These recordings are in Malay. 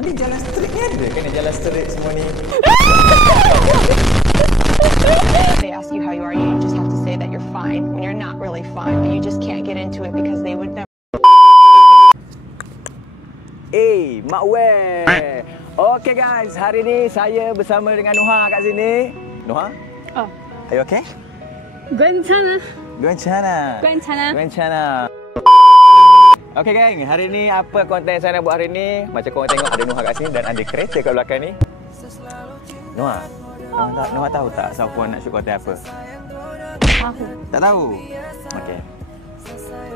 Ni jalan straight ni ada. Kena jalan straight semua ni. They ask you how you are, you just have to say that you're fine when you're not really fine, but you just can't get into it because they would never. Mak Weh. Okay guys, hari ni saya bersama dengan Nuha kat sini. Nuha? Oh. Are you okay? 괜찮아. Guancana. 괜찮아. Guancana. Okay geng, hari ni apa konten saya nak buat hari ni? Macam korang tengok ada Nuha kat sini dan ada kereta kat belakang ni. Nuha, Nuha tahu tak siapa nak shoot konten apa? Tahu. Tak tahu? Okey.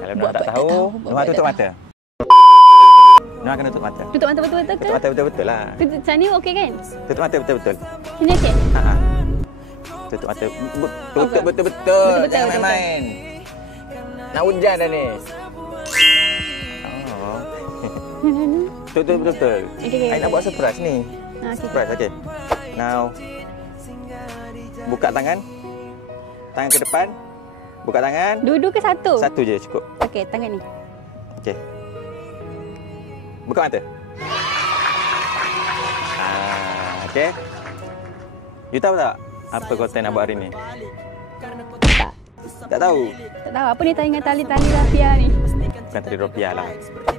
Kalau Nuha tak tahu, Nuha tutup mata. Nuha kena tutup mata. Tutup mata betul-betul ke? Tutup mata betul-betul lah. Tutup macam ni okey kan? Tutup mata betul-betul. Ini okey? Ha. Tutup mata tutup betul-betul. Jangan main-main. Nak hujan dah ni. Oh. Tutup betul-betul. Okey. Saya nak buat surprise ni. Okey. Surprise, okey. Now. Buka tangan. Tangan ke depan. Buka tangan. Dua-dua ke satu? Satu je cukup. Okey, tangan ni. Okey. Buka mata. Okey. You tahu tak apa konten nak buat hari ni? Tak. Tak tahu? Tak tahu apa ni tanya tali-tali rafia ni. Bukan tali rupiah lah.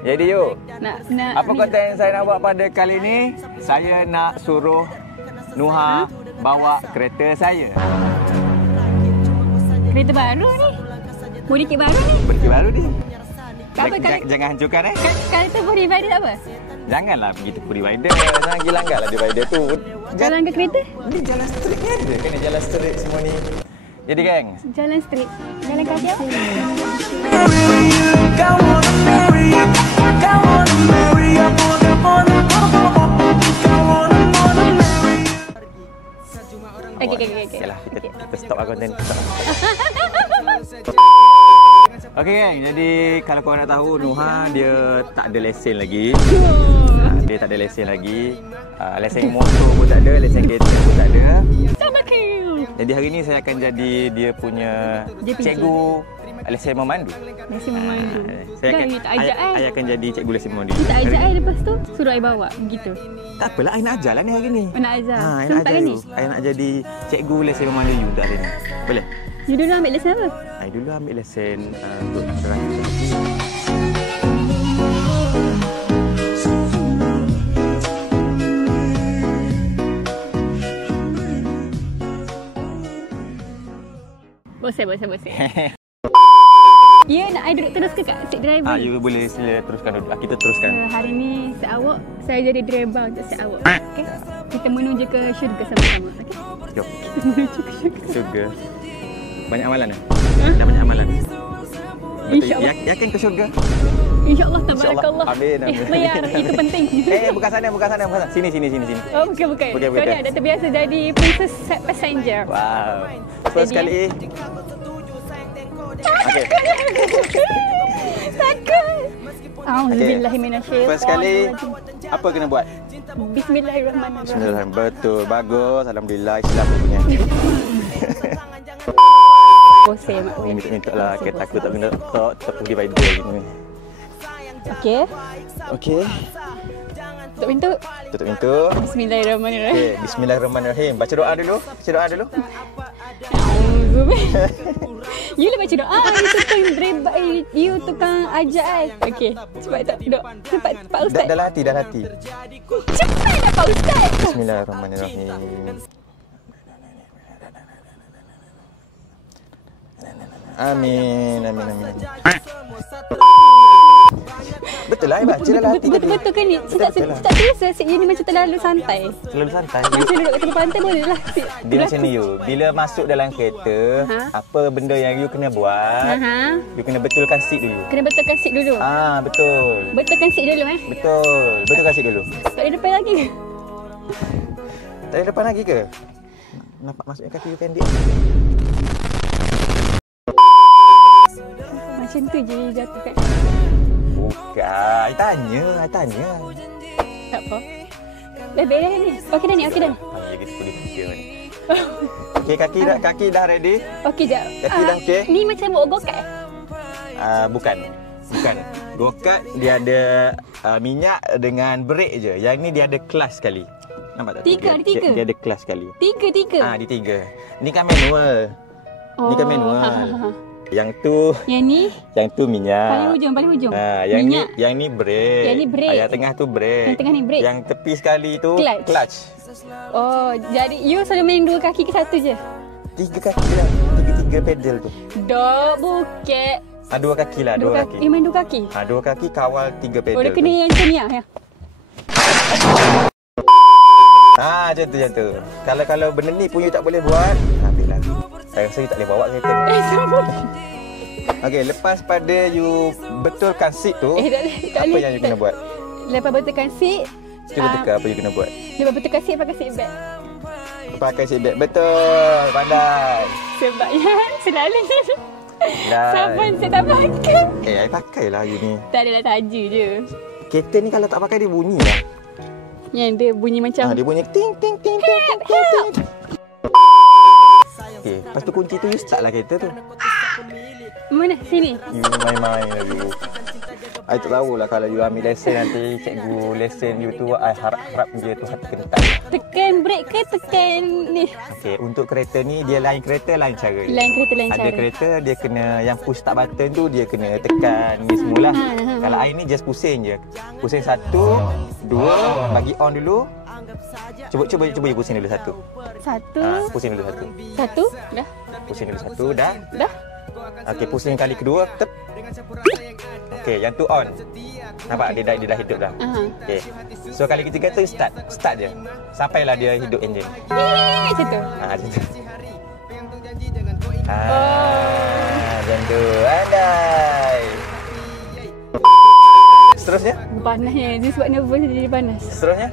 Jadi yuk. Nak Apa konten yang saya nak buat pada kali ni? Saya nak suruh Nuha bawa kereta saya. Kereta baru ni. Modikit baru ni. Berita baru ni. Apa Jangan hancurkan kereta body rider tak apa? Janganlah begitu puri rider. Jangan pergi langgar lah divider tu. Jalan ke kereta? Ni jalan straight ni ada. Kena jalan straight semua ni. Jadi geng. Jalan straight. Jalan kaki apa? Okay lah, kita stop lah konten. Okay geng, jadi kalau korang nak tahu Nuha dia tak ada lesen lagi. Dia tak ada lesen lagi. Lesen motor pun tak ada, lesen kereta pun tak ada. Sama kau. Jadi hari ni saya akan jadi dia punya cikgu lesen memandu. Lesen memandu. Saya akan tak ajak saya akan jadi cikgu lesen memandu. Kita ajak lepas tu suruh I bawa begitu. Tak apalah, I nak ajar lah ni hari ni. Nak ajar. I nak ajar you. I nak jadi cikgu lesen memandu you untuk hari ni. Boleh? You dulu ambil lesen apa? I dulu ambil lesen untuk drive. Bosan. Ya, nak I duduk terus ke kat seat driver? You boleh sila teruskan dulu. Kita teruskan. Hari ni seat awak, saya jadi driver untuk seat awak. Okay? Kita menuju ke syurga sama-sama. Okay? Jom. Menuju ke syurga. Banyak amalan eh? Dah banyak amalan? InsyaAllah. Yakin ke syurga? InsyaAllah, tabarakallah. Amin. Ikhtiar, itu penting. Bukan sana. Sini. Oh, bukan. Kau ni dah terbiasa jadi princess passenger. Wow. First kali. Okay. Takut. Auzubillahiminasyaitanir. First kali, apa kena buat? Bismillahirrahmanirrahim. Bismillahirrahmanirrahim. Betul. Bagus. Alhamdulillah. Islam punya. Bosan mak. Minta lah. Aku tak kena tak pergi divider ni. Okey. Okey. Tutup pintu. Tutup pintu. Bismillahirrahmanirrahim. Okey, bismillahirrahmanirrahim. Baca doa dulu. Auzubillah. You lah baca doa. You tukang driver. You tukang ajak I. Okey. Cepat tak dok. Cepat Pak Ustaz. Dah latih. Cepat dah Pak Ustaz. Bismillahirrahmanirrahim. Amin. Betul lah, baca dah hati tadi. Betul kan ni? Tak biasa seat you ni macam terlalu santai. Terlalu santai. Macam duduk kat tepi pantai boleh lah. Dia macam ni you. Bila masuk dalam kereta, apa benda yang you kena buat, you kena betulkan seat dulu. Kena betulkan seat dulu. Betul. Betulkan seat dulu Betul. Betulkan seat dulu. Tak ada depan lagi ke? Tak ada depan lagi ke? Nampak masuknya kaki you pendek. Macam tu je jatuh kat. Bukan. I tanya. Tak apa. Bebek dah ni. Okey dah ni. Panggil dia kulit dia ni. Okey, kaki dah ready? Okey jap. Kaki dah okey? Ni macam bawa go-kart. Bukan. Go-kart dia ada minyak dengan brake je. Yang ni dia ada kelas sekali. Nampak tak? Tiga, ada tiga. Dia ada kelas sekali. Tiga. Dia tiga. Ni kan manual. Ni kan manual. Yang tu minyak. Paling hujung. Yang minyak. Yang ni brake. Yang ni brake. Yang tengah tu brake. Yang tengah ni brake. Yang tepi sekali tu clutch. Oh, jadi you selalu main dua kaki ke satu je? Tiga kaki lah. Tiga pedal tu. Dok, bukit. Dua kaki lah. Dua kaki. Main dua kaki? Dua kaki kawal tiga pedal. Oh, dia kena yang macam ni lah. Ya. Macam tu. Kalau benda ni pun you tak boleh buat, habislah. Saya rasa you tak boleh bawa kereta ni. Okey, lepas pada you betulkan seat tu, apa yang you kena buat? Lepas betulkan seat, cuba teka apa you kena buat. lepas betulkan seat, pakai seat belt. Pakai seat belt. Betul. Pandai. Sebabnya selalu Saban saya tak pakai. I pakai lah you ni. Tak adalah taja je. Kereta ni kalau tak pakai dia bunyi lah. Yang dia bunyi macam dia bunyi ting ting ting ting ting ting. Okey, lepas tu kunci tu you start lah kereta tu. Mana? Sini? You main-main lah you. I tak tahulah kalau you ambil lesen nanti cikgu lesen you tu I harap dia tu hati kental. Tekan brake ke tekan ni? Okey, untuk kereta ni dia lain kereta lain cara. Lain kereta lain cara. Ada kereta dia kena yang push start button tu dia kena tekan ni semula. Kalau I ni just pusing je. Pusing 1, 2, bagi on dulu. Cuba you pusing dulu 1. 1. Pusing dulu 1. 1. Dah. Pusing dulu 1 dah. Dah. Okey, pusing kali kedua. Tep. Okey, yang tu on. Nampak dia dah hidup dah. Okey. So kali ketiga tu start je. Sampailah dia hidup enjin. Macam tu. Macam tu. Macam tu. Andai. Seterusnya? Panasnya. Dia sebab nervous dia jadi panas. Seterusnya?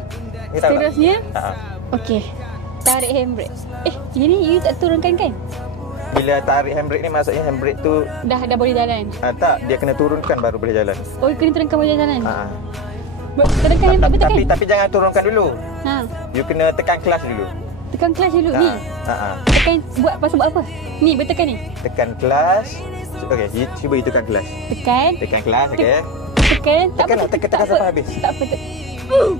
You tahu tak? Seterusnya? Okey. Tarik handbrake. Ini you tak turunkan kan? Bila tarik handbrake ni maksudnya handbrake tu dah boleh jalan. Tak, dia kena turunkan baru boleh jalan. Oh, kena turunkan baru jalan. Tekan handbrake betul kan? Tapi jangan turunkan dulu. You kena tekan clutch dulu. Tekan clutch dulu ni. Tekan buat apa? Ni betulkan ni. Tekan clutch. Okey, cuba you tekan clutch. Tekan clutch, okey. Tekan sampai habis. Tak apa.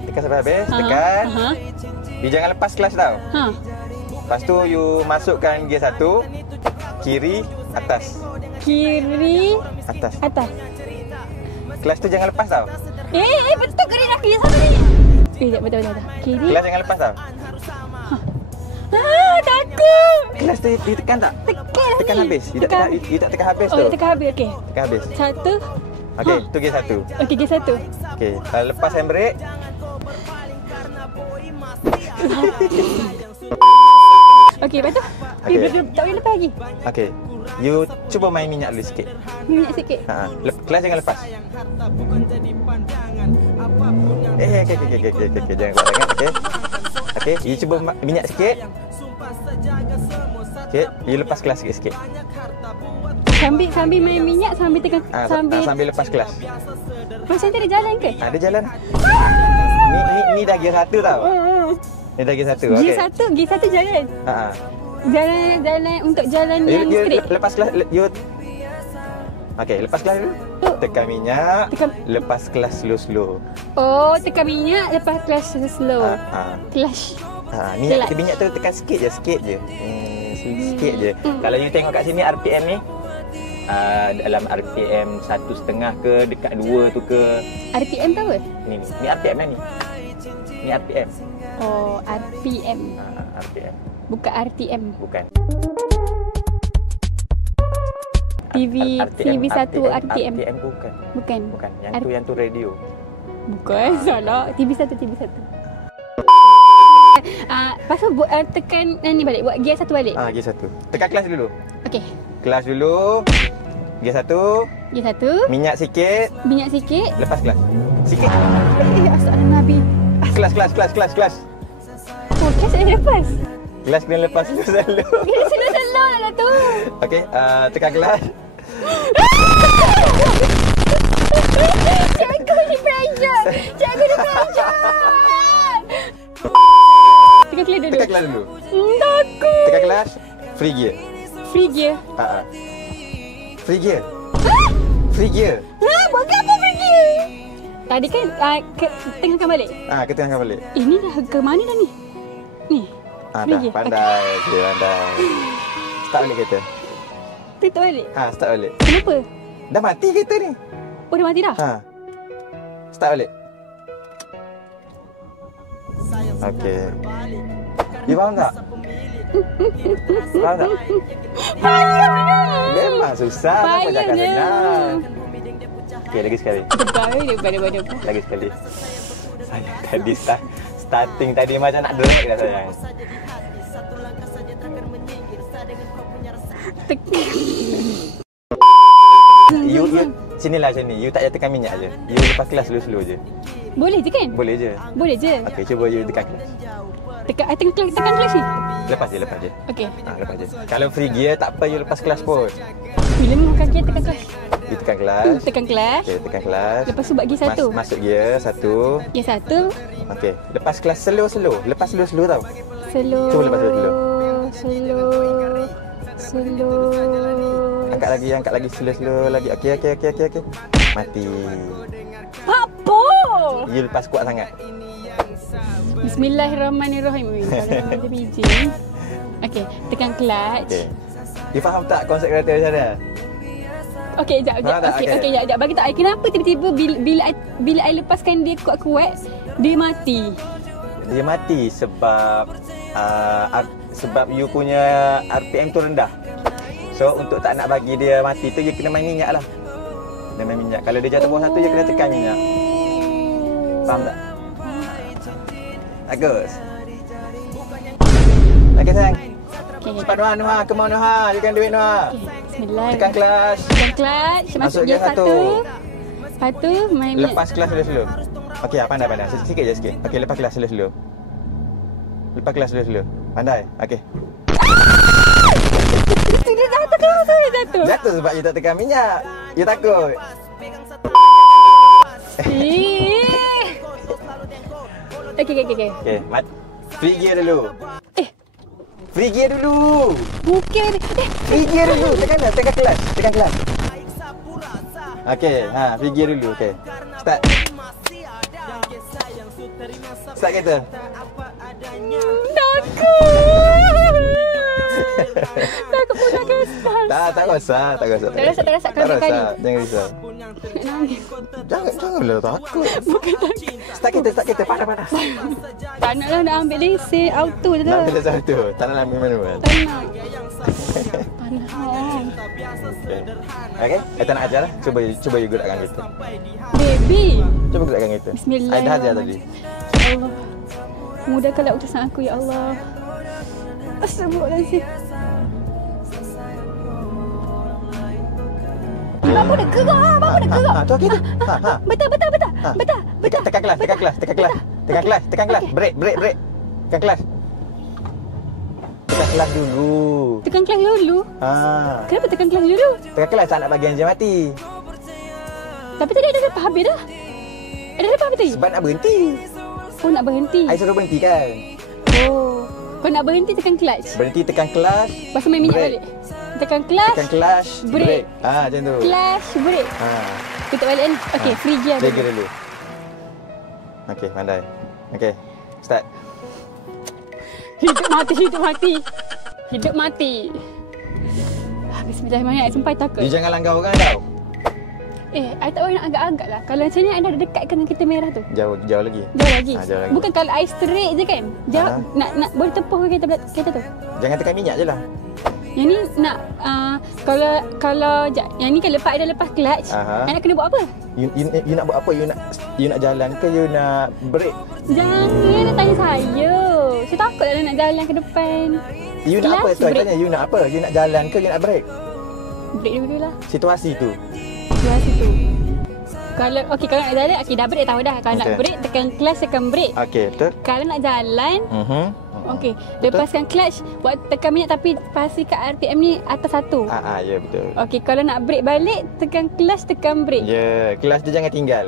Tekan sampai habis, tekan. You jangan lepas clutch tau. Lepas tu you masukkan gear 1. Kiri, atas. Kiri, atas. Clutch tu jangan lepas tau. Betul ke dia gear 1 ni? Betul. Kiri. Clutch jangan lepas tau. Takut. Clutch tu you tekan tak? Tekan habis. You tak tekan habis tu. Oh, tekan habis, okey. Tekan habis. 1. Okey, tu gear 1. Okey, gear 1. Okey, lepas handbrake. Okey, lepas tu? Tak boleh lepas lagi? Okey, you cuba main minyak dulu sikit. Minyak sikit? Clutch jangan lepas. Okey, jangan kuat sangat, okey, you cuba minyak sikit. Okey, you lepas clutch sikit-sikit. Sambil main minyak, sambil tekan, sambil lepas clutch. Macam tu dia jalan ke? Dia jalan. Ni dah gear 1 tau. Ni dah gear 1. Gear 1 jalan. Jalan untuk jalan yang straight. Lepas kelas you. Okey, lepas kelas dulu. Tekan minyak, lepas kelas slow. Oh, tekan minyak, lepas kelas slow. Clutch. Minyak tu tekan sikit je. Sikit je. Kalau you tengok kat sini RPM ni dalam RPM 1.5 ke dekat 2 tu ke. RPM tu apa? Ni RPM lah ni. Ni RPM. Oh, RPM. RPM. Bukan RTM. Bukan. TV 1 RTM. RTM bukan. Yang tu radio. Bukan, salah. TV 1. Pasal tekan ni balik, buat gear 1 balik. Gear 1. Tekan kelas dulu. Okey. Kelas dulu. Gear 1. Gear 1. Minyak sikit. Lepas kelas. Sikit. Asal Nabi. Kelas. Oh, kelas dah lepas. Kelas kena lepas dulu selalu. Kena slow lah tu. Okey, tekan kelas. Cikgu ni pressure. Tekan kelas dulu. Takut. Tekan kelas. Free gear. Free gear. Free gear. Buat apa free Tadi kan tengahkan balik. Kita tengahkan balik. Ini dah ke mana dah ni? Ni. Dah Lagi? pandai. Okay, pandai. Start balik kereta. Tutup balik. Start balik. Kenapa? Dah mati kereta ni. Oh, dah mati dah? Start balik. Okey. You faham tak? Faham tak? Memang susah. Apa cakap senang. Okey, lagi sekali. Tegak daripada Lagi sekali. Sayang tadi starting tadi macam nak drag dah sayang. You sinilah sini. You tak payah tekan minyak je. You lepas kelas slow-slow je. Boleh je kan? Boleh je. Boleh je. Okey, cuba you tekan kelas. Tekan kelas ni? Lepas je. Okey. Lepas je. Kalau free gear tak apa you lepas kelas pun. Bila makan gear tekan kelas? You tekan kelas. Tekan kelas. Okey, tekan kelas. Lepas tu buat gear satu. Masuk gear satu. Gear satu. Okey, lepas kelas slow. Lepas slow tau. Slow. Cuba lepas slow. Angkat lagi slow lagi. Okey. Mati. Apa? You lepas kuat sangat. Bismillahirrahmanirrahim. Kalau ada biji. Okey, tekan clutch. Okey. You faham tak konsep kereta macam mana? Okey, jap. Okey, bagi tak kenapa tiba-tiba bila I lepaskan dia kuat-kuat, dia mati. Dia mati sebab you punya RPM tu rendah. So untuk tak nak bagi dia mati tu you kena main minyak lah. Kena main minyak. Kalau dia jatuh bawah satu you kena tekan minyak. Faham tak? Bagus. Okey sayang. Okey. Cepat Noha, come on Noha. You can do it Noha. Bismillah. Tekan kelas. Tekan clutch. Masuk gear satu. Lepas tu main Lepas kelas slow. Okey, pandai. Sikit je sikit. Okey, lepas kelas slow. Lepas kelas slow. Pandai. Okey. Dia jatuh ke apa saya jatuh? Jatuh sebab you tak tekan minyak. You takut. Okey. Okey, free gear dulu. Free gear dulu. Bukan. Free gear dulu. Tekan kelas. Okey, free gear dulu. Okey. Start kereta. Takut pun nak kesal. Tak rasa. Tak rasa kali. Jangan risau. Janganlah takut. Bukan takut. Start kereta. Panas. Tak naklah nak ambil lesen auto je Nak dah. ambil satu. Tak nak ambil manual. Tak nak. Panas. Okey, kita nak ajar lah. Cuba you gerakkan kereta. Baby. Cuba gerakkan kereta. Bismillah. I dah ajar tadi. Ya Allah. Mudahkanlah utusan aku ya Allah. Astagfirullahaladzim. Bapa dah gerak. Tu okey tu. Betul. Tekan kelas. Break. Tekan kelas. Tekan kelas dulu. Tekan kelas dulu. Kenapa tekan kelas dulu? Tekan kelas tak nak bagi enjin mati. Tapi tadi ada lepas habis dah. Ada lepas habis tadi? Sebab nak berhenti. Oh, nak berhenti. I suruh berhenti kan. Oh. Kau nak berhenti tekan clutch. Berhenti tekan kelas. Lepas tu main minyak balik. Tekan clutch. Break. Macam tu. Clutch, break. Tutup balik kan? Okey, free gear Free gear dulu. Okey, pandai. Okey, start. Hidup mati. Bismillahirrahmanirrahim. Sampai takut. You jangan langgar orang tau. I tak boleh nak agak-agak lah. Kalau macam ni, I dah dekat dengan kereta merah tu. Jauh lagi. Jauh lagi. Jauh lagi. Bukan kalau I straight je kan. Jauh, nak boleh tepuh ke kereta tu. Jangan tekan minyak je lah. Yang ni nak kalau yang ni kan lepas clutch, I nak kena buat apa? You nak buat apa? You nak jalan ke you nak break? Jangan tanya saya. Saya takut lah nak jalan ke depan. You nak apa tu? I tanya you nak apa? You nak jalan ke you nak break? Break dulu lah. Situasi tu. Kalau nak jalan, dah break tahu dah. Kalau nak break tekan clutch tekan break. Okey, betul. Kalau nak jalan, okey, lepaskan clutch, buat tekan minyak tapi pastikan RPM ni atas 1. Ya betul. Okey, kalau nak break balik, tekan clutch tekan break. Ya, kelas tu jangan tinggal.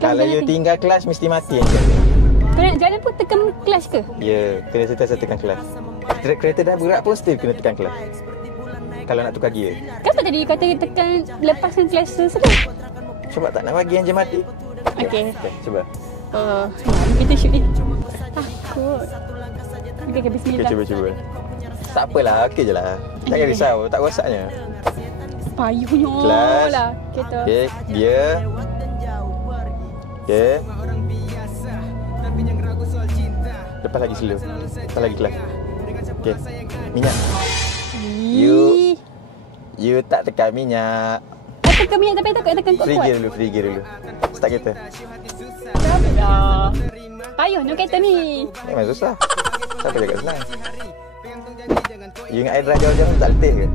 Kalau you tinggal kelas mesti mati enjin. Kalau nak jalan pun tekan clutch ke? Ya, kena sentiasa tekan kelas. Kereta dah bergerak pun still kena tekan kelas. Kalau nak tukar gear. Kenapa tadi you kata tekan lepaskan clutch tu? Sebab tak nak bagi enjin mati. Okey. Okay, cuba. Kita shoot ni. Takut. Okay, bismillah. Okay, cuba. Tak apalah, okey je lah. Jangan risau, tak rosaknya. Payuhnya Kelas. lah. Kita. Okey, dia. Okey. Lepas lagi slow. Lepas lagi kelas. Okey. Minyak. You tak tekan minyak. Tekan minyak tapi takut tekan Free kuat-kuat. gear dulu. Start kereta. Kenapa dah? Payuhnya kereta ni. Memang susah. Siapa cakap senang? You ingat air dah jauh-jauh tak letih ke?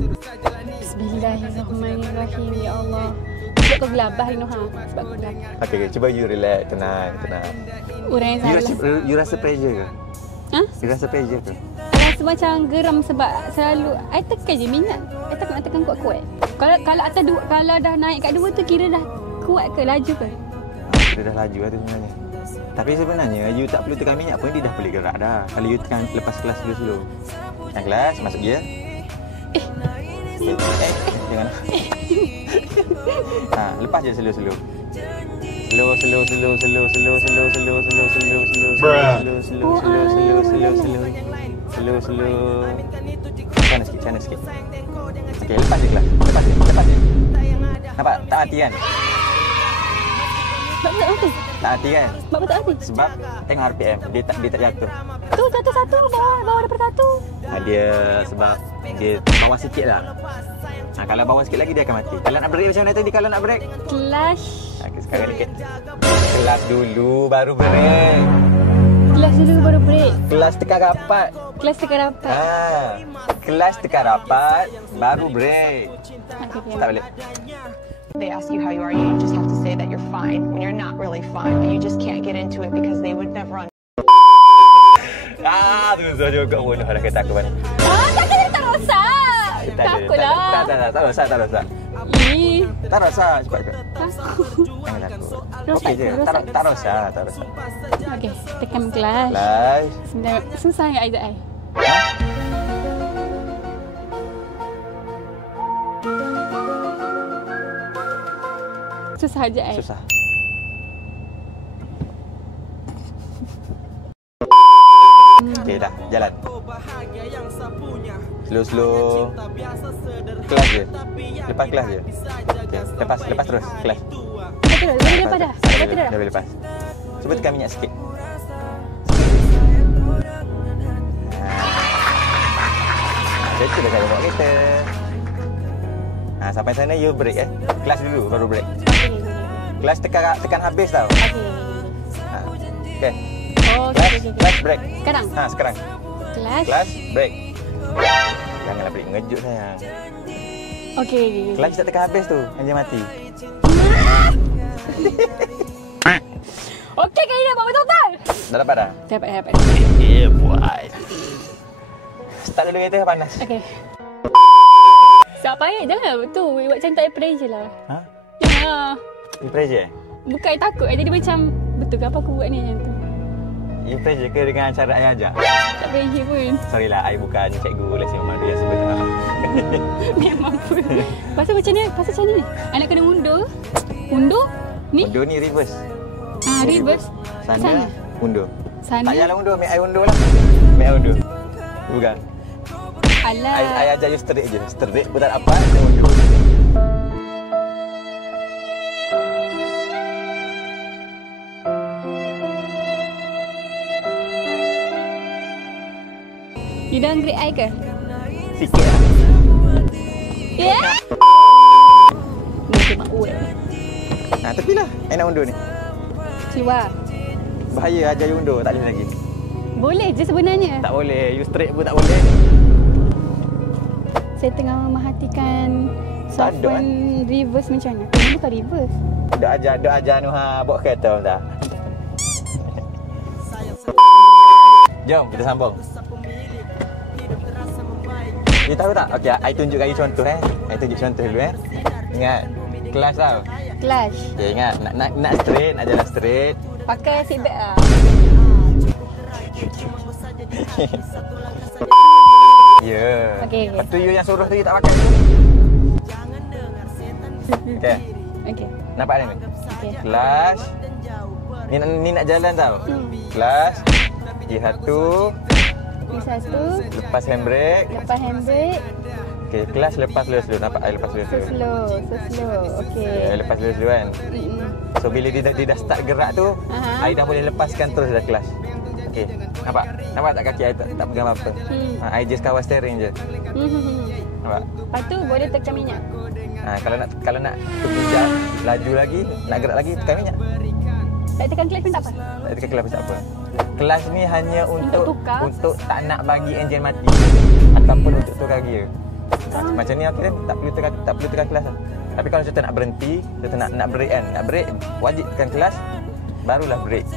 Bismillahirrahmanirrahim. Ya Allah. Sebab kau gelabah ni Noha. Sebab kau gelabah. Okay, cuba you relax, tenang. Orang yang salah. You rasa pressure ke? Ha? You rasa pressure ke? Rasa macam geram sebab selalu I tekan je minyak. I takut nak tekan kuat-kuat. Kalau atas dua, kalau dah naik kat dua tu kira dah kuat ke laju ke? Dia dah laju lah tu sebenarnya. Tapi sebenarnya you tak perlu tekan minyak pun dia dah boleh gerak dah. Kalau you tekan lepas kelas slow-slow. Yang kelas masuk gear. Jangan. Lepas je slow-slow. Slow. Sana sikit. Okey, lepas je kelas. Lepas je. Nampak? Tak hati kan? Sebab tak hati. Tak hati kan? Sebab tak hati. Sebab tengok RPM, dia tak jatuh. Tu satu-satu bawah daripada satu. Dia sebab dia bawah sikit lah. Kalau bawah sikit lagi dia akan mati. Kalau nak break macam mana tadi kalau nak break? Clash. Sekarang dikit. Kelas dulu baru break. Kelas dulu baru break. Kelas tekan rapat. Kelas tekan rapat. Kelas tekan rapat baru break. Okay. Tak boleh. They ask you how you are, you just have to say that you're fine when you're not really fine, but you just can't get into it because they would never Susah juga pun dah kata aku mana. Tak rosak. Takutlah. Tak rosak. Tak rosak, cepat. Takut. Jangan takut. Rosak Okey je. rosak. Tak rosak. Okey, tekan kelas. Kelas. Sebenarnya susah ya Aizat ai. Susah je ai. Susah. Okey dah, jalan. Slow. Kelas je. Lepas kelas je. Okey, lepas terus kelas. Boleh lepas dah. Lepas tu dah. Dah boleh lepas. Cuba tekan minyak sikit. Itu dah saya bawa kereta. Sampai sana you break Kelas dulu baru break. Kelas tekan habis tau. Okey. Kelas break. Sekarang. Sekarang. Kelas break. Janganlah break ngejut sayang. Okey. Kelas tak tekan habis tu, hanya mati. Okey, kali dah buat betul-betul. Dah dapat dah? Dapat. Boy. Start dulu kereta panas. Okey. Tak payah je lah. Betul. Buat macam tak payah pressure lah. Ya. You pressure? Bukan takut. Jadi macam betul ke apa aku buat ni macam tu. You pressure ke dengan cara I ajar? Tak pressure pun. Sorry lah, I bukan cikgu lesen memadu yang sebenar. Memang pun. Pasal macam ni? I nak kena undur. Undur? Ni? Undur ni reverse. Reverse. Sana, undur. Sana. Tak payahlah undur, make I undur lah. Make I undur. Bukan. Alah. I ajar you straight je. Straight pun tak apa, I undur. You downgrade I ke? Sikit lah. Ya? Mungkin mak uat. Tepilah. I nak undur ni. Siwa. Bahaya ajar you undur, tak boleh lagi. Boleh je sebenarnya. Tak boleh, you straight pun tak boleh. Saya tengah memerhatikan software reverse macam mana. Ini bukan reverse. Duk ajar Nuha bawa kereta dah. Jom kita sambung. You tahu tak? Okey, I tunjukkan you contoh I tunjuk contoh dulu Ingat, kelas tau. Clash. Okey, ingat nak straight, nak jalan straight. Pakai seatbelt lah. Ya. Okey. Lepas tu you yang suruh tu you tak pakai tu. Okey. Okey. Nampak ni? Okey. Kelas. Ni nak jalan tau. Kelas G1. G1. Lepas handbrake. Lepas handbrake. Okey, kelas lepas slow. Nampak I lepas slow. So slow. Okey. Lepas slow kan. So bila dia dah start gerak tu, I dah boleh lepaskan terus dah kelas. Okey. Nampak tak kaki I tak pegang apa-apa. I just kawal steering je. Nampak? Lepas tu boleh tekan minyak. Kalau nak berjalan, laju lagi, nak gerak lagi, tekan minyak. Tak tekan clutch pun tak apa. Tak tekan kelas pun tak apa. Kelas ni hanya untuk tak nak bagi enjin mati ataupun untuk tukar gear. Macam ni akhirnya tak perlu tekan kelas lah. Tapi kalau contoh nak berhenti, contoh nak brake kan, nak brake wajib tekan kelas, barulah brake.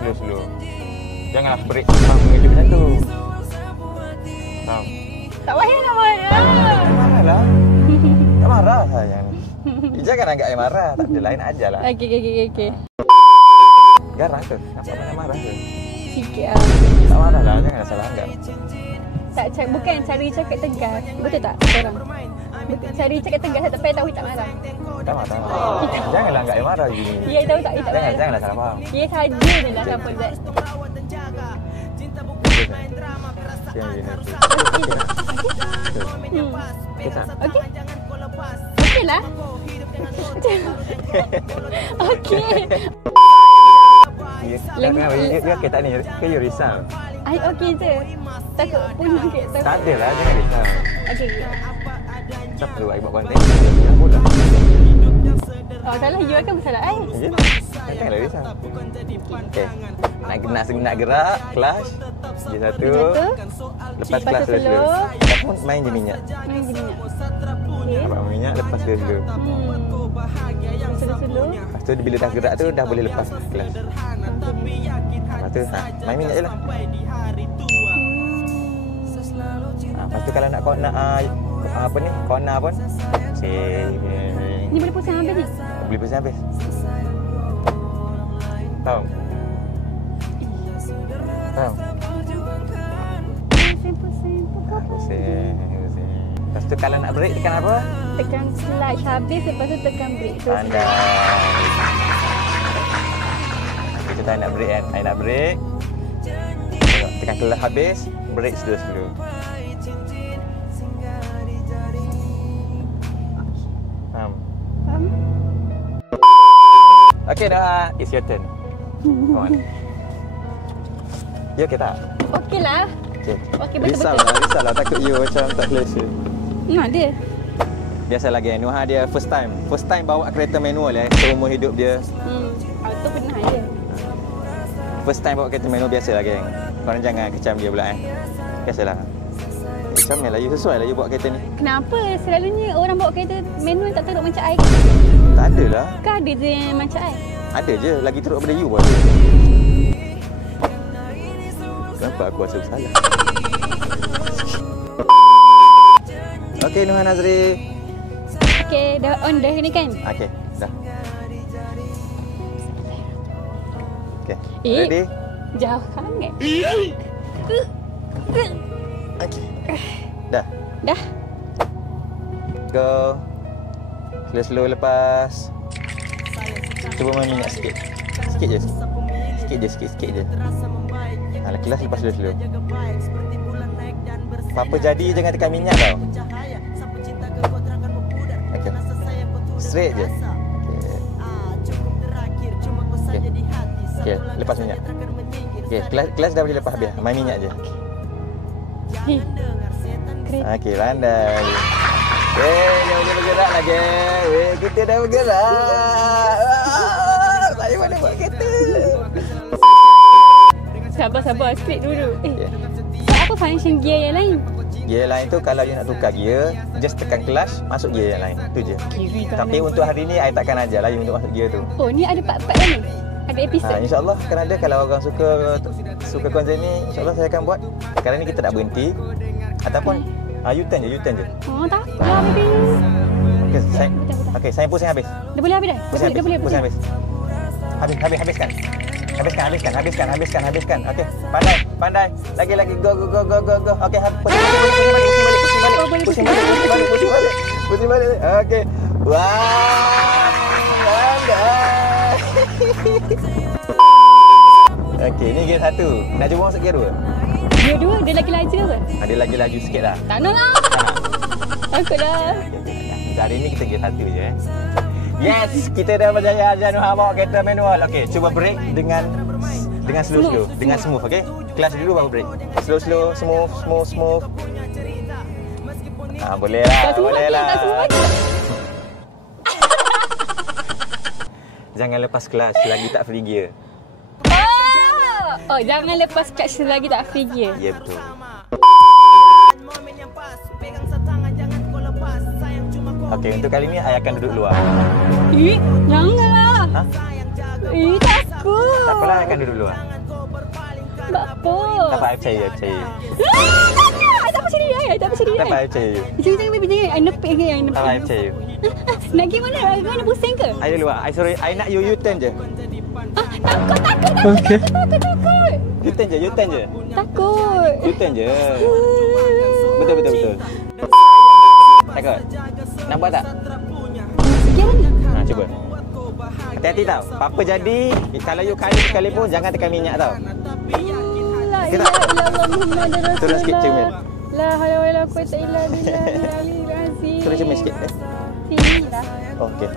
Slow. Janganlah brake mengejut macam tu. Faham? Tak payah nak marah. Tak marah lah. Tak marah sayang. Jangan anggap I marah. Tak ada lain aja lah. Okey. Garang ke? Nampak banyak marah ke? Sikit lah. Tak marah lah. Janganlah salah anggap. Bukan cari cakap tegas. Betul tak korang? Cari cakap tegas tak payah tahu tak marah. Tak marah. Janganlah anggap I marah gini. Ya tahu tak? Tak marah. Janganlah salah faham. Ya saja je lah siapa Zat. Okey. Okey lah. Okey. Ya okey tak ni? Ke you risau? I okey je. Takut punah ke? Tak ada lah, jangan risau. Okey. Tak perlu I buat konten. Jangan pula. Oh, salah you akan masalah I. Ya? Janganlah risau. Okey. Nak gerak, kelas G1. Lepas kelas slow. Ataupun main je minyak. Okey. Nampak minyak, lepas slow. Slow. Lepas tu bila dah gerak tu dah boleh lepas kelas. Lepas tu main minyak je lah. Lepas tu kalau nak apa ni, corner pun Ni boleh pusing habis ni? Boleh pusing habis. Tahu? Pusing. Lepas tu kalau nak brake tekan apa? Tekan clutch habis, lepas tu tekan brake. Pandai. Kita nak brake kan? I nak brake. Tekan clutch habis, brake slow. Faham? Okay dah, it's your turn. Come on. Ya, okay tak? Okey lah. Okay. Okey, betul-betul. Risaulah takut you macam tak selesa. Ada. Biasalah geng, Nuha dia first time bawa kereta manual seumur hidup dia. Auto pernah je. First time bawa kereta manual, biasalah geng. Korang jangan kecam dia pula Biasalah. Macam ni lah, you sesuai lah you bawa kereta ni. Kenapa selalunya orang bawa kereta manual tak teruk macam I? Tak ada lah. Kan ada je yang macam I? Ada je, lagi teruk daripada you buat. Kenapa aku rasa bersalah? Okey Nuha Nazri. Okey, dah on dah ni kan? Okey, dah. Okey, Eh, ready? Jauh sangat. Okey. Dah. Dah. Go. Slow lepas. Cuba main minyak sikit. Sikit je. Sikit je. Kelas lepas slow. Apa-apa jadi jangan tekan minyak tau. Okey. Straight je. Okey, lepas minyak. Okey, kelas dah boleh lepas habis. Main minyak je. Okey, pandai. Dah boleh bergerak lah geng. Kita dah bergerak. Saya boleh buat kereta. Sabar, straight dulu. So apa function gear yang lain? Gear lain tu kalau you nak tukar gear, just tekan clutch, masuk gear yang lain. Tu je. Tapi untuk hari ni I takkan ajar lah you untuk masuk gear tu. Oh, ni ada part-part dah ni? Ada episod? InsyaAllah akan ada. Kalau orang suka konten ni, insyaAllah saya akan buat. Sekarang ni kita tak berhenti. Ataupun U-turn je. Oh, tak apa baby. Okey, saya pusing habis. Dah boleh habis dah? Dah boleh. Pusing habis. Habiskan. Habiskan. Okey, pandai. Lagi. Go. Okey, pusing balik. Okey. Wah, pandai. Okey, ni gear 1. Nak cuba masuk gear 2? Gear 2 dia lagi laju ke? Ada lagi laju sikit lah. Tak nak lah. Takut lah. Hari ni kita gear 1 je. Yes, kita dah berjaya ajar Nuha bawa kereta manual. Okey, cuba brake dengan slow. Dengan smooth, okey? Kelas dulu baru brake. Slow, smooth. Boleh lah. Boleh lah. Jangan lepas kelas lagi tak free gear. Oh, jangan lepas clutch selagi tak free gear. Ya, betul. Okey, untuk kali ni I akan duduk luar. Janganlah. Ha? Takut. Tak apalah, I akan duduk luar. Tak apa. Tak apa, I percaya. I tak percaya dia. Tak apa, I percaya. Jangan baby, jangan. I nepik ke? Tak apa, I percaya. Nak pergi mana? Nak mana pusing ke? I luar. I sorry, I nak you U-turn je. Takut. Okey. Takut. U-turn je. Takut. U-turn je. Betul. Takut? Nak buat tak? Sekian. Cuba. Hati-hati tau. Apa jadi, kalau you kali sekalipun, jangan tekan minyak tau. La ilaha illallah Muhammadur Rasulullah. Turun sikit, cermin. La haula wala quwwata illa billahil azim. Turun cermin sikit. Sini lah. Okey.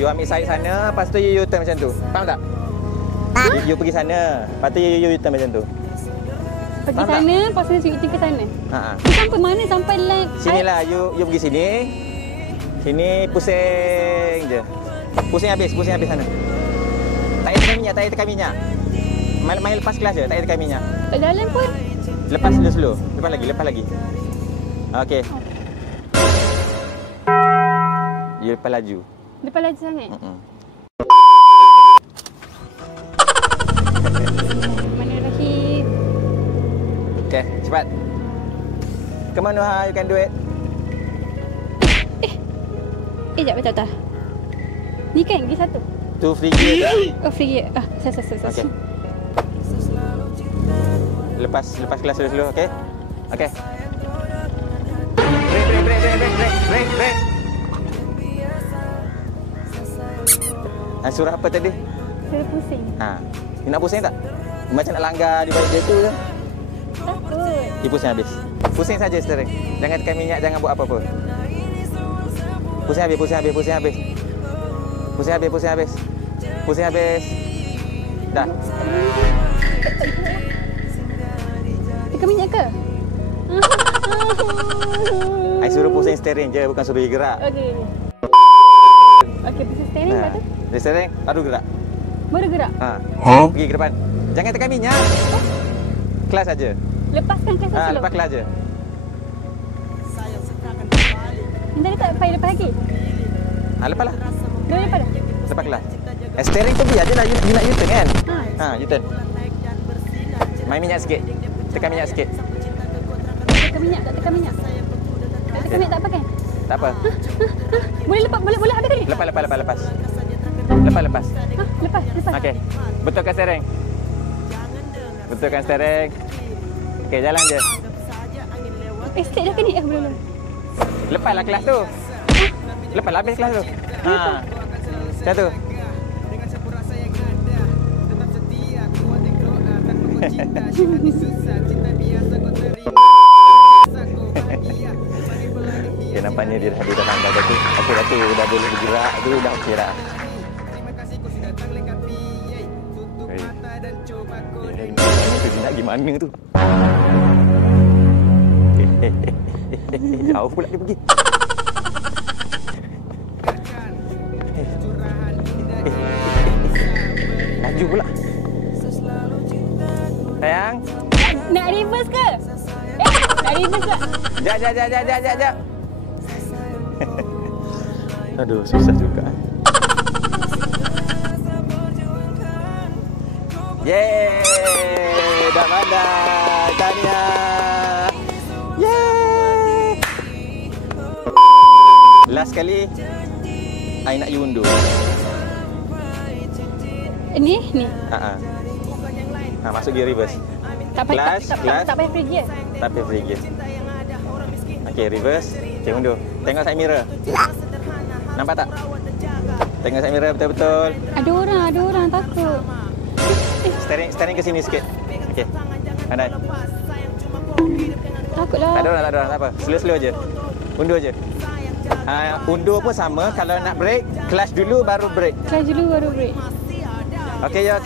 You ambil side sana, lepas tu you U-turn macam tu. Faham tak? You pergi sana, lepas tu you U-turn macam tu. Pergi sana, lepas tu you ke sana. You sampai mana? Sampai line. Sinilah, you pergi sini. Sini pusing je. Pusing habis sana. Tak payah tekan minyak. Main lepas kelas je, tak payah tekan minyak. Tak jalan pun. Lepas slow. Lepas lagi. Okey. You lepas laju. Lepas laju sangat. Mana Rahim? Okay, cepat. Come on, Nuha, you can do it. Sekejap, betul. Ni kan gear 1? Tu free gear. Oh, free gear. Saya. Okay. Lepas kelas dulu, okey? Okey. Break. Suruh apa tadi? Suruh pusing. You nak pusing tak? Macam nak langgar di balik dia tu ke? Takut. Pusing habis. Pusing saja steering. Jangan tekan minyak, jangan buat apa-apa. Pusing habis. Dah. Tekan minyak ke? I suruh pusing steering je, bukan suruh dia gerak. Okey, pusing steering lepas tu? Steering, baru gerak. Baru gerak? Pergi ke depan. Jangan tekan minyak. Kelas saja. Lepaskan kelas dulu. Lepas kelas je. Minta dia tak payah lepas lagi? Lepas lah. Dah lepas dah? Lepas kelas. Steering tu biar je lah. You nak U-turn kan? U-turn. Main minyak sikit. Tekan minyak sikit. Tekan minyak, tak tekan minyak. Tak tekan minyak tak apa kan? Tak apa. Boleh lepas, boleh habis tadi? Lepas. Lepas. Okey. Betulkan steering. Okey, jalan je. Start dah ke ni? Belum. Lepaslah kelas tu. Lepaslah habis kelas tu. Macam tu. Okay, nampaknya dia dah pandai dah tu. Okey dah tu, dah boleh bergerak tu, dah okey dah. Dia nak pergi mana tu? Jauh pula dia pergi. Laju pula. Sayang. Nak reverse ke? Nak reverse tak? Jap. Aduh, susah juga. Yeay! Dah pandai. Tahniah. Yeay! Last kali, I nak you undur. Ni? Masuk gear reverse. Tak payah free gear. Tak payah free gear. Okey, reverse. Okey, undur. Tengok side mirror. Nampak tak? Tengok side mirror betul-betul. Ada orang takut. Steering ke sini sikit. Okey. Pandai. Takutlah. Tak ada orang, tak apa. Slow-slow je. Undur je. Undur pun sama. Kalau nak brake, clutch dulu baru brake. Clutch dulu baru brake. Okey yo.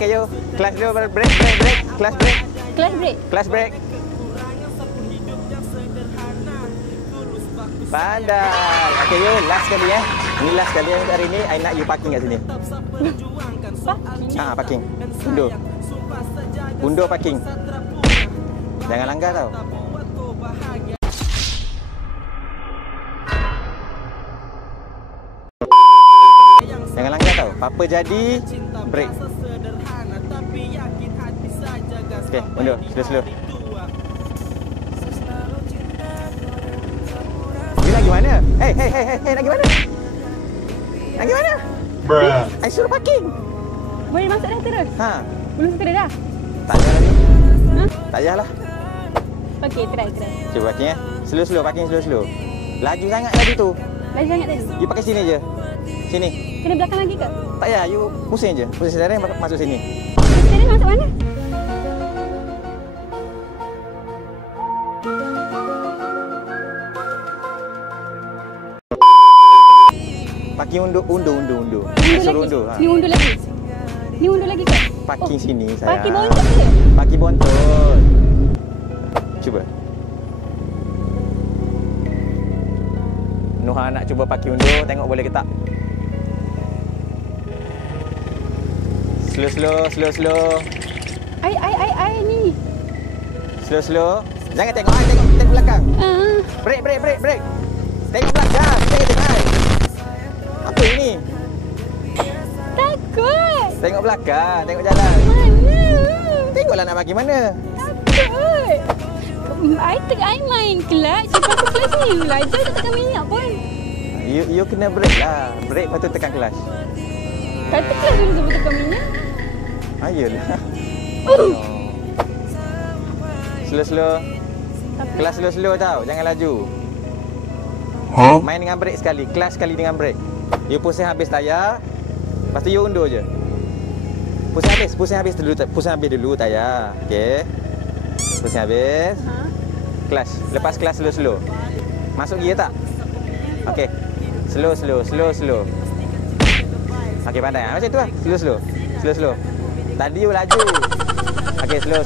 Clutch dulu baru brake. Clutch brake. Clutch brake. Clutch brake. Pandai. Okey yo, last sekali Ini last sekali untuk hari ni. I nak you parking kat sini. Parking. Undur parking. Jangan langgar tau. Jangan langgar tau. Apa jadi, break. Okey, undur. Slow. Dia nak pergi mana? Hey, nak pergi mana? Nak pergi mana? Bruh. I suruh parking. Boleh masuk dah terus? Belum suka dah? Tak payah lagi. Tak payahlah. Okey, try. Cuba parking Slow, parking slow. Laju sangat tadi tu. Laju sangat tadi? You pakai sini je. Sini. Kena belakang lagi ke? Tak payah, you pusing je. Pusing steering masuk sini. Steering masuk mana? Parking undur. Suruh undur. Ni undur lagi? Ni undur lagi ke? Parking sini sayang. Parking bontot ke? Parking bontot. Cuba. Nuha nak cuba parking undur, tengok boleh ke tak. Slow. Ai ni. Slow. Jangan tengok belakang. Brake. Tengok belakang, jangan tengok. Apa ini? Takut. Tengok belakang, tengok jalan. Mana? Tengoklah nak bagi mana. Takut. I main clutch. Lepas tu clutch ni belajar tak tekan minyak pun. You kena brake lah. Brake lepas tu tekan clutch. Kata clutch dulu sebab tekan minyak. Ayolah. Slow. Kelas slow tau. Jangan laju. Main dengan brake sekali. Kelas sekali dengan brake. You pusing habis tayar. Lepas tu you undur je. Pusing habis dulu tayar. Okey. Pusing habis. Kelas. Lepas kelas slow. Masuk gear tak? Okey. Slow. Okey, pandai. Macam tu lah. Slow. Tadi you laju. Okey, slow.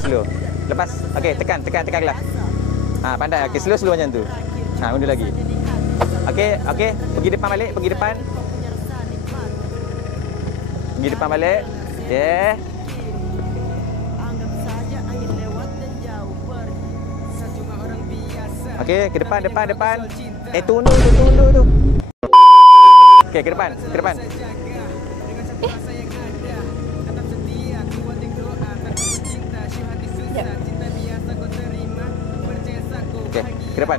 Lepas, okey, tekan kelas. Pandai. Okey, slow macam tu. Undur lagi. Okey. Pergi depan balik. Pergi depan balik. Okey. Okey, ke depan. Undur tu. Okey, ke depan. Okey, ke depan.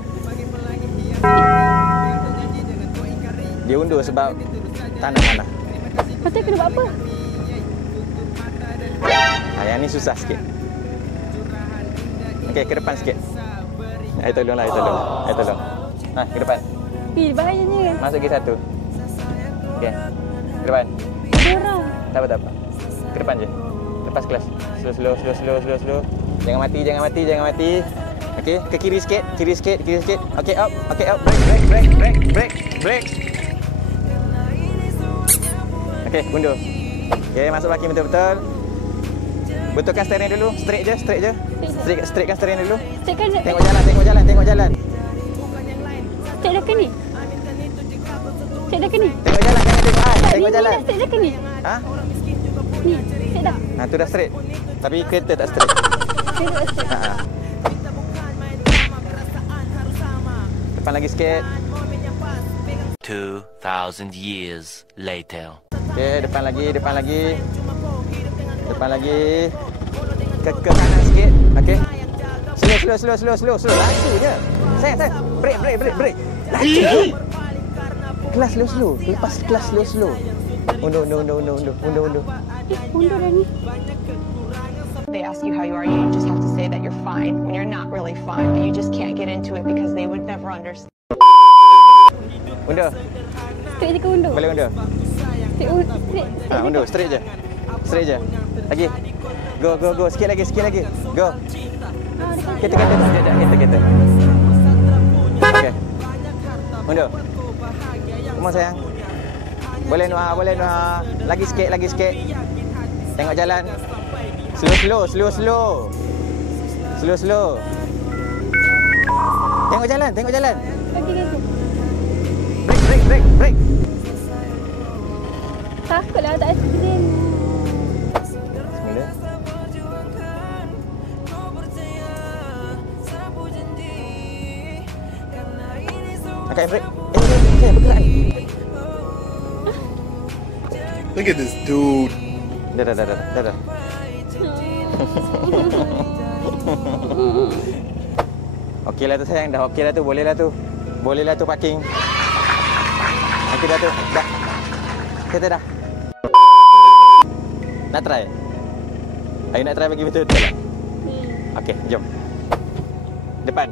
Dia undur sebab tanah. Patut kena buat apa? Yang ni susah sikit. Okey, ke depan sikit. Air tolong. Ke depan. Bahayanya. Masuk gear 1. Okey. Ke depan. Ada orang. Tak apa. Ke depan je. Lepas kelas. Slow. Jangan mati. Okey, ke kiri sikit. Okey, up. Brake. Okey, undur. Okey, masuk parking betul-betul. Betulkan steering dulu. Straight je. Straightkan steering dulu. Tengok jalan. Straight dah ke ni? Tengok jalan, jangan tengok I. Tengok jalan. Straight dah ke ni? Ni, straight dah. Tu dah straight. Tapi kereta tak straight. Straight dah straight. Depan lagi sikit. 2,000 years later. Okey, depan lagi. Ke kanan sikit. Okey. Slow. Laju je. Sayang. Brake. Laju. Kelas slow. Lepas kelas slow. Undur. Undur dah ni. They ask you how you are, you just have to say that you're fine when you're not really fine, but you just can't get into it because they would never understand. Undur. Straight je ke undur? Boleh undur. Ha, mundur, straight je. Straight je. Lagi. Go, go, go. Sikit lagi, sikit lagi. Go. Kita. Okey. Mundur. Come on sayang. Boleh Noah, boleh Noah. Lagi sikit, lagi sikit. Tengok jalan. Slow. Tengok jalan. Okey. Break. Takutlah tak accident. Bismillah. Okay, break. Bergerak. Look at this dude. Dah. Okeylah tu sayang, dah okeylah tu, bolehlah tu parking. Okey dah tu, dah. Kita dah. Nak try? Ayo nak try bagi betul-betul lah. Okey, jom. Depan.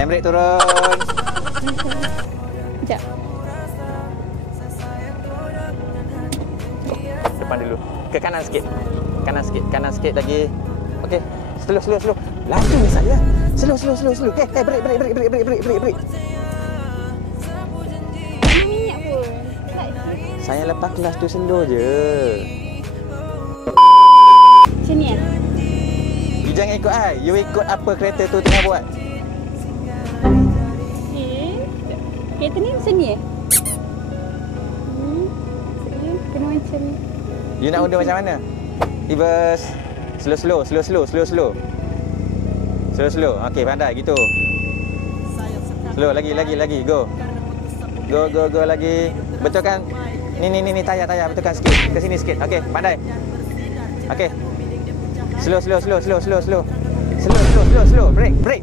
Handbrake turun. Sekejap. Depan dulu. Ke kanan sikit. Kanan sikit lagi. Okey. Slow. Laju ni saya. Slow. Okey, break. Minyak pun. Saya lepas kelas tu slow je. Macam ni eh? You jangan ikut I. You ikut apa kereta tu tengah buat. Kereta ni macam ni eh? Kena macam ni. You nak order macam mana? Reverse. Slow. Okey, pandai gitu. Slow lagi. Go. Go lagi. Betulkan. Ni tayar betulkan sikit. Ke sini sikit. Okey, pandai. Okey. Slow. Break. Break.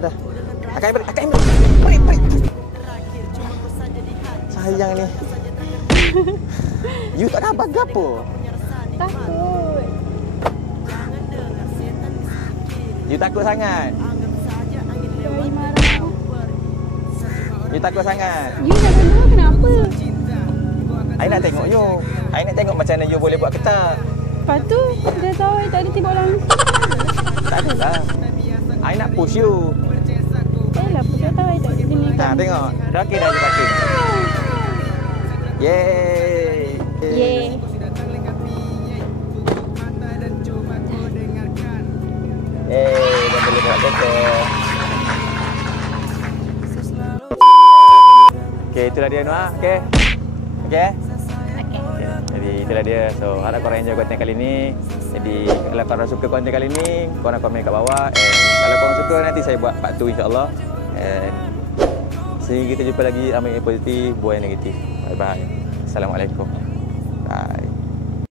Dah. Akan break. Break. Sayang ni. You tak dapat gapo? Takut. You takut sangat. Sorry marah. You takut sangat. You dah dulu kenapa? I nak tengok you. I nak tengok macam mana you boleh buat ketak. Lepas tu, dia tahu I tak ada tembak langsung. Tak adalah. I nak push you. Tak adalah, dia tahu I tak ada jenis. Ha, tengok. Dah okey dah you parking. Yeay. Yeay. Dah boleh buat betul. Okey, itulah dia Noah. Okey. Okey. Jadi itulah dia. So, harap korang enjoy konten kali ni. Jadi, kalau korang suka konten kali ni, korang komen kat bawah. And kalau korang suka, nanti saya buat part 2 insyaAllah. And sehingga kita jumpa lagi, ambil yang positif, buat yang negatif. Bye-bye. Assalamualaikum.